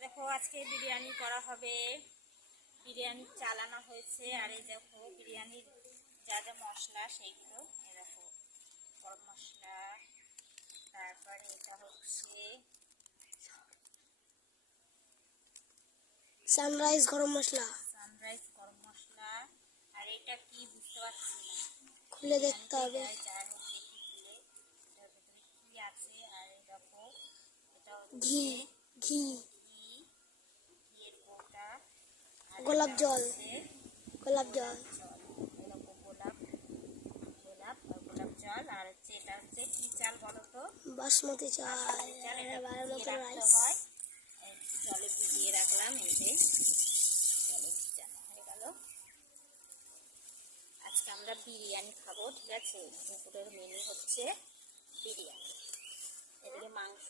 দেখো আজকে বিরিয়ানি করা হবে। বিরিয়ানি চালানো হয়েছে। আর এই দেখো বিরিয়ানির যা যা মশলা সেইগুলো দেখো, গরম মশলা, তারপরে এটা হচ্ছে সানরাইজ গরম মশলা। আর এটা কি বুঝতে পারছি না, খুলে দেখতে হবে। কি আছে। আর এই দেখো এটা ঘি ঘি ঘিয়ের গোটা, গোলাপ জল গোলাপ জল গোলাপ জল। আর হচ্ছে এটা হচ্ছে কি চাল বলো তো? বাসমতি চাল। জলে ভিজিয়ে রাখলাম। এই যে জলে ভিজানো হয়ে গেল। আজকে আমরা বিরিয়ানি খাবো, ঠিক আছে? দুপুরের মেনু হচ্ছে বিরিয়ানি। এদিকে মাংস